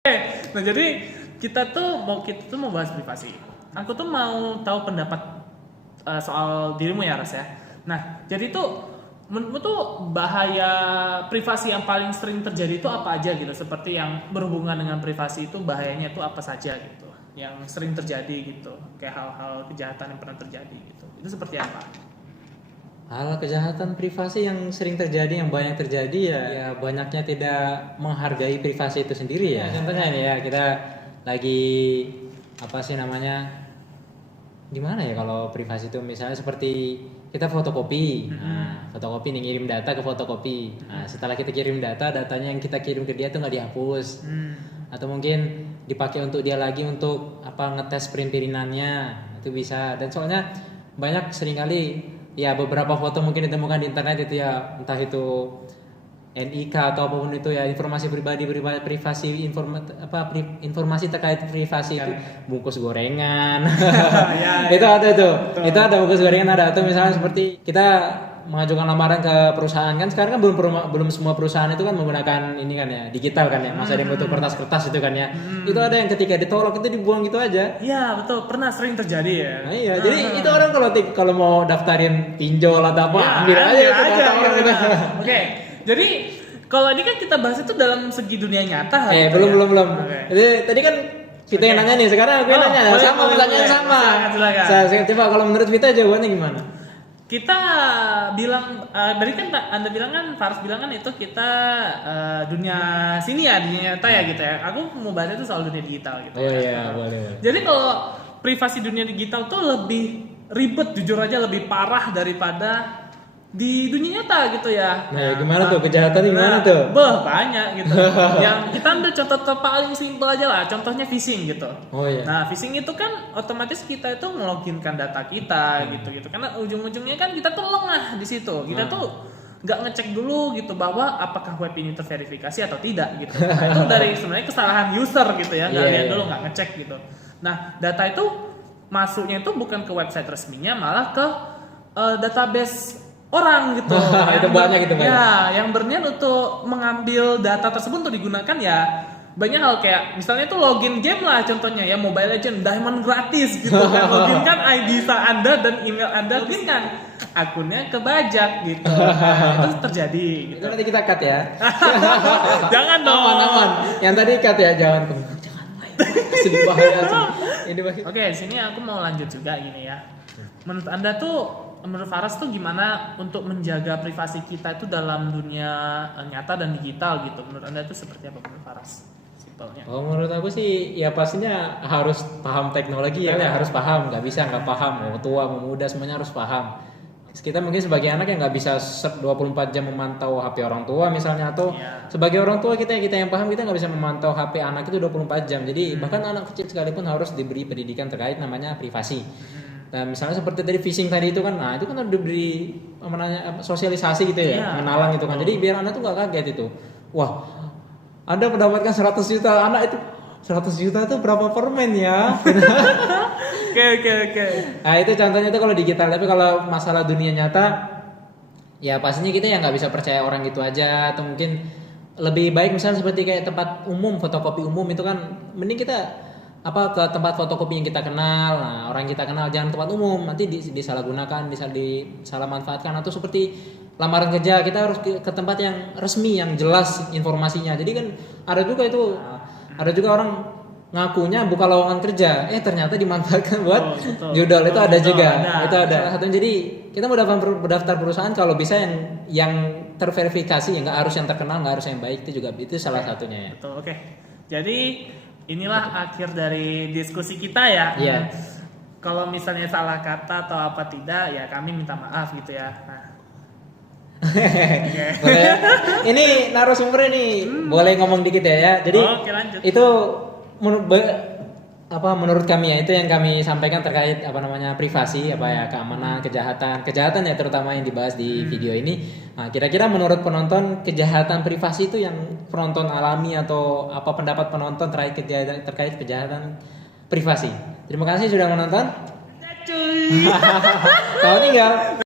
Nah jadi kita tuh mau bahas privasi. Aku tuh mau tahu pendapat soal dirimu ya Ras ya. Nah jadi tuh menurutmu tuh bahaya privasi yang paling sering terjadi itu apa aja gitu? Seperti yang berhubungan dengan privasi itu bahayanya itu apa saja gitu? Yang sering terjadi gitu, kayak hal-hal kejahatan yang pernah terjadi gitu. Itu seperti apa? Hal kejahatan privasi yang sering terjadi, yang banyak terjadi ya banyaknya tidak menghargai privasi itu sendiri ya. Contohnya ini ya, kita lagi apa sih namanya? Gimana ya kalau privasi itu misalnya seperti kita fotokopi. Nah, fotokopi nih ngirim data ke fotokopi. Nah, setelah kita kirim datanya yang kita kirim ke dia tuh nggak dihapus. Atau mungkin dipakai untuk dia lagi untuk apa ngetes print-printannya. Itu bisa. Dan soalnya banyak seringkali ya beberapa foto mungkin ditemukan di internet itu ya entah itu NIK atau apapun itu ya informasi pribadi privasi informasi terkait privasi itu bungkus gorengan itu ada tuh itu ada bungkus gorengan ada atau misalnya seperti kita mengajukan lamaran ke perusahaan kan sekarang kan belum semua perusahaan itu kan menggunakan ini kan ya digital kan ya masih ada yang butuh kertas-kertas itu kan ya itu ada yang ketika ditolak itu dibuang gitu aja. Iya betul pernah sering terjadi ya. Nah, iya jadi itu orang kalau mau daftarin pinjol atau apa Ya, ambil aja orang gitu. Oke. Jadi kalau ini kan kita bahas itu dalam segi dunia nyata. Belum. Okay. Jadi tadi kan kita yang nanya nih, sekarang aku yang nanya. Sama pertanyaan sama. Silakan. Coba kalau menurut Vita jawabannya gimana? Kita bilang tadi kan Anda bilang kan Faras bilang kan itu kita dunia sini ya, dunia nyata ya gitu ya. Aku mau bahas itu soal dunia digital gitu. Oh iya, boleh. Jadi kalau privasi dunia digital tuh lebih ribet jujur aja lebih parah daripada di dunia nyata gitu ya. Nah, gimana tuh kejahatan gimana tuh? Banyak gitu. Yang kita ambil contoh paling simpel aja lah, contohnya phishing gitu. Oh iya. Nah, phishing itu kan otomatis kita itu meloginkan data kita gitu. Karena ujung-ujungnya kan kita tuh lengah di situ. Kita tuh nggak ngecek dulu gitu bahwa apakah web ini terverifikasi atau tidak gitu. Nah, itu dari sebenarnya kesalahan user gitu ya, nggak lihat dulu, nggak ngecek gitu. Nah, data itu masuknya itu bukan ke website resminya, malah ke database orang gitu. Itu banyak gitu kan. Ya, yang berniat untuk mengambil data tersebut untuk digunakan ya banyak hal kayak misalnya itu login game lah contohnya ya Mobile Legend Diamond gratis gitu kan. Login kan ID Anda dan email Anda login kan akunnya kebajak gitu. Nah, itu terjadi gitu. Itu nanti kita cut ya. Jangan dong. Aman. Yang tadi cut ya, jangan. Sedih bahaya. Ini bahaya. Oke, sini aku mau lanjut juga gini ya. Menurut Faras tuh gimana untuk menjaga privasi kita itu dalam dunia nyata dan digital gitu? Menurut Anda itu seperti apa menurut Faras? Simpelnya. Oh menurut aku sih ya pastinya harus paham teknologi ya, harus paham, nggak bisa nggak paham, mau tua mau muda semuanya harus paham. Kita mungkin sebagai anak yang nggak bisa 24 jam memantau HP orang tua misalnya atau sebagai orang tua kita yang paham kita nggak bisa memantau HP anak itu 24 jam. Jadi bahkan anak kecil sekalipun harus diberi pendidikan terkait namanya privasi. Nah misalnya seperti tadi phishing tadi itu kan, nah itu kan udah diberi sosialisasi gitu ya, mengenalkan gitu kan. Jadi biar anak tuh nggak kaget itu. Wah, Anda mendapatkan 100 juta, anak itu 100 juta itu berapa permen ya? Oke. Nah itu contohnya itu kalau digital, tapi kalau masalah dunia nyata, ya pastinya kita ya nggak bisa percaya orang gitu aja, atau mungkin lebih baik misalnya seperti kayak tempat umum, fotokopi umum itu kan, mending kita ke tempat fotokopi yang kita kenal, nah orang yang kita kenal, jangan tempat umum nanti disalahgunakan, bisa disalah manfaatkan, atau seperti lamaran kerja kita harus ke tempat yang resmi yang jelas informasinya. Jadi kan ada juga orang ngakunya buka lowongan kerja, ternyata dimanfaatkan buat judol, itu ada juga. Salah satu jadi kita mau daftar perusahaan kalau bisa yang terverifikasi, yang nggak harus yang terkenal, nggak harus yang baik, itu salah satunya ya. Betul, oke. Jadi inilah akhir dari diskusi kita ya. Iya. Kalau misalnya salah kata atau apa tidak ya kami minta maaf gitu ya. Nah. Boleh. Ini narasumber ini boleh ngomong dikit ya. Jadi lanjut. Itu menurut kami ya, itu yang kami sampaikan terkait privasi, keamanan, kejahatan ya terutama yang dibahas di video ini. Nah, kira-kira menurut penonton kejahatan privasi itu yang penonton alami atau apa pendapat penonton terkait kejahatan privasi? Terima kasih sudah menonton. Cuy. Tahu tinggal.